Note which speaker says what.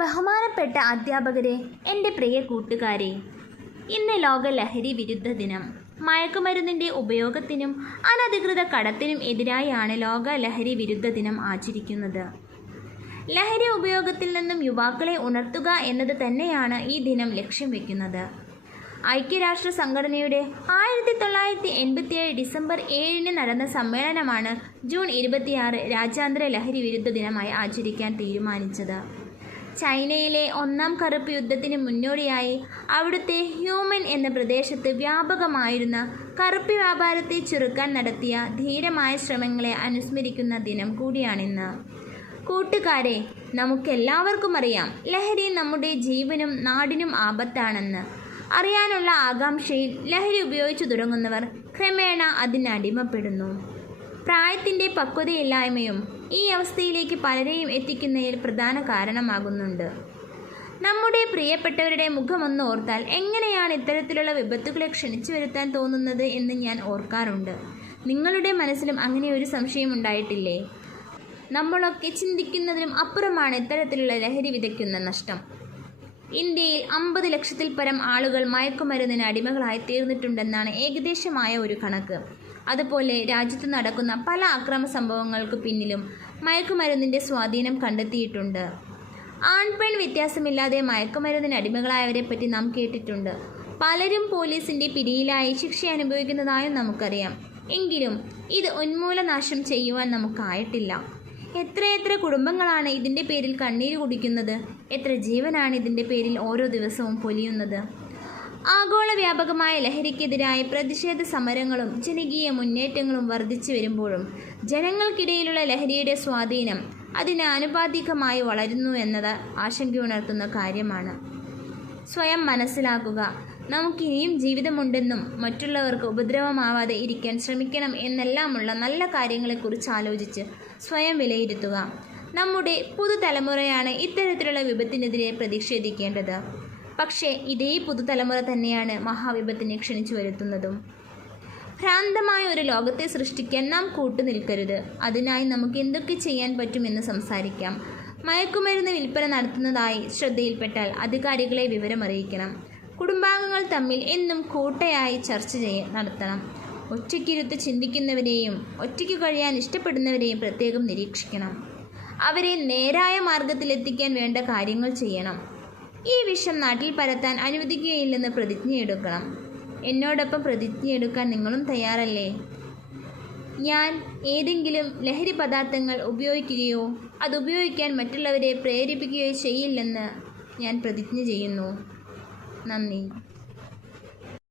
Speaker 1: ബഹുമാനപ്പെട്ട അധ്യാപകരെ എന്റെ പ്രിയ കൂട്ടുകാരെ ഇന്ന് ലോക ലഹരി വിരുദ്ധ ദിനം. മയക്കുമരുന്നിന്റെ ഉപയോഗത്തിനും അനധികൃത കടത്തിനും എതിരായാണ് ലോക ലഹരി വിരുദ്ധ ദിനം ആചരിക്കുന്നത്. ലഹരി ഉപയോഗത്തിൽ നിന്നും യുവാക്കളെ ഉണർത്തുക എന്നത് തന്നെയാണ് ഈ ദിനം ലക്ഷ്യം വെക്കുന്നത്. ഐക്യരാഷ്ട്ര സംഘടനയുടെ ആയിരത്തി തൊള്ളായിരത്തി എൺപത്തിയേഴ് ഡിസംബർ ഏഴിന് നടന്ന സമ്മേളനമാണ് ജൂൺ ഇരുപത്തിയാറ് രാജ്യാന്തര ലഹരി വിരുദ്ധ ദിനമായി ആചരിക്കാൻ തീരുമാനിച്ചത്. ചൈനയിലെ ഒന്നാം കറുപ്പ് യുദ്ധത്തിന് മുന്നോടിയായി അവിടുത്തെ ഹ്യൂമൻ എന്ന പ്രദേശത്ത് വ്യാപകമായിരുന്ന കറുപ്പ് വ്യാപാരത്തെ ചുരുക്കാൻ നടത്തിയ ധീരമായ ശ്രമങ്ങളെ അനുസ്മരിക്കുന്ന ദിനം കൂടിയാണിന്ന്. കൂട്ടുകാരെ നമുക്കെല്ലാവർക്കും അറിയാം ലഹരി നമ്മുടെ ജീവനും നാടിനും ആപത്താണെന്ന്. അറിയാനുള്ള ആകാംക്ഷയിൽ ലഹരി ഉപയോഗിച്ചു തുടങ്ങുന്നവർ ക്രമേണ അതിനടിമപ്പെടുന്നു പ്രായത്തിന്റെ പക്വതയില്ലായ്മയും ഈ അവസ്ഥയിലേക്ക് പലരെയും എത്തിക്കുന്നതിൽ പ്രധാന കാരണമാകുന്നുണ്ട്. നമ്മുടെ പ്രിയപ്പെട്ടവരുടെ മുഖമൊന്ന് ഓർത്താൽ എങ്ങനെയാണ് ഇത്തരത്തിലുള്ള വിപത്തുകളെ ക്ഷണിച്ചു വരുത്താൻ തോന്നുന്നത് എന്ന് ഞാൻ ഓർക്കാറുണ്ട്. നിങ്ങളുടെ മനസ്സിലും അങ്ങനെ ഒരു സംശയം ഉണ്ടായിട്ടില്ലേ? നമ്മളൊക്കെ ചിന്തിക്കുന്നതിനും അപ്പുറമാണ് ഇത്തരത്തിലുള്ള ലഹരി വിതയ്ക്കുന്ന നഷ്ടം. ഇന്ത്യയിൽ അമ്പത് ലക്ഷത്തിൽ പരം ആളുകൾ മയക്കുമരുന്നിന് അടിമകളായി തീർന്നിട്ടുണ്ടെന്നാണ് ഏകദേശമായ ഒരു കണക്ക്. അതുപോലെ രാജ്യത്ത് നടക്കുന്ന പല അക്രമ സംഭവങ്ങൾക്ക് പിന്നിലും മയക്കുമരുന്നിന്റെ സ്വാധീനം കണ്ടെത്തിയിട്ടുണ്ട്. ആൺപെൺ വ്യത്യാസമില്ലാതെ മയക്കുമരുന്നിന് അടിമകളായവരെ പറ്റി നാം കേട്ടിട്ടുണ്ട്. പലരും പോലീസിന്റെ പിടിയിലായി ശിക്ഷ അനുഭവിക്കുന്നതായും നമുക്കറിയാം. എങ്കിലും ഇത് ഉന്മൂലനാശം ചെയ്യുവാൻ നമുക്കായിട്ടില്ല. എത്രയെത്ര കുടുംബങ്ങളാണ് ഇതിന്റെ പേരിൽ കണ്ണീര് കുടിക്കുന്നത്? എത്ര ജീവനാണ് ഇതിന്റെ പേരിൽ ഓരോ ദിവസവും പൊലിയുന്നത്? ആഗോള വ്യാപകമായ ലഹരിക്കെതിരായ പ്രതിഷേധ സമരങ്ങളും ജനകീയ മുന്നേറ്റങ്ങളും വർദ്ധിച്ചു വരുമ്പോഴും ജനങ്ങൾക്കിടയിലുള്ള ലഹരിയുടെ സ്വാധീനം അതിന് ആനുപാതികമായി വളരുന്നു എന്നത് ആശങ്കയുണർത്തുന്ന കാര്യമാണ്. സ്വയം മനസ്സിലാക്കുക. നമുക്കിനിയും ജീവിതമുണ്ടെന്നും മറ്റുള്ളവർക്ക് ഉപദ്രവമാവാതെ ഇരിക്കാൻ ശ്രമിക്കണം എന്നെല്ലാമുള്ള നല്ല കാര്യങ്ങളെക്കുറിച്ച് ആലോചിച്ച് സ്വയം വിലയിരുത്തുക. നമ്മുടെ പുതുതലമുറയാണ് ഇത്തരത്തിലുള്ള വിപത്തിനെതിരെ പ്രതിഷേധിക്കേണ്ടത്. പക്ഷേ ഇതേ പുതുതലമുറ തന്നെയാണ് മഹാവിപത്തിനെ ക്ഷണിച്ചു വരുത്തുന്നതും. ഭ്രാന്തമായ ഒരു ലോകത്തെ സൃഷ്ടിക്കാൻ നാം കൂട്ടുനിൽക്കരുത്. അതിനായി നമുക്ക് എന്തൊക്കെ ചെയ്യാൻ പറ്റുമെന്ന് സംസാരിക്കാം. മയക്കുമരുന്ന് വിൽപ്പന നടത്തുന്നതായി ശ്രദ്ധയിൽപ്പെട്ടാൽ അധികാരികളെ വിവരമറിയിക്കണം. കുടുംബാംഗങ്ങൾ തമ്മിൽ എന്നും കൂട്ടയായി ചർച്ച ചെയ്യ നടത്തണം. ഒറ്റയ്ക്കിരുത്ത് ചിന്തിക്കുന്നവരെയും ഒറ്റയ്ക്ക് കഴിയാൻ ഇഷ്ടപ്പെടുന്നവരെയും പ്രത്യേകം നിരീക്ഷിക്കണം. അവരെ നേരായ മാർഗത്തിലെത്തിക്കാൻ വേണ്ട കാര്യങ്ങൾ ചെയ്യണം. ഈ വിഷം നാട്ടിൽ പരത്താൻ അനുവദിക്കുകയില്ലെന്ന് പ്രതിജ്ഞയെടുക്കണം. എന്നോടൊപ്പം പ്രതിജ്ഞയെടുക്കാൻ നിങ്ങളും തയ്യാറല്ലേ? ഞാൻ ഏതെങ്കിലും ലഹരി പദാർത്ഥങ്ങൾ ഉപയോഗിക്കുകയോ അത് ഉപയോഗിക്കാൻ മറ്റുള്ളവരെ പ്രേരിപ്പിക്കുകയോ ചെയ്യില്ലെന്ന് ഞാൻ പ്രതിജ്ഞ ചെയ്യുന്നു. നന്ദി.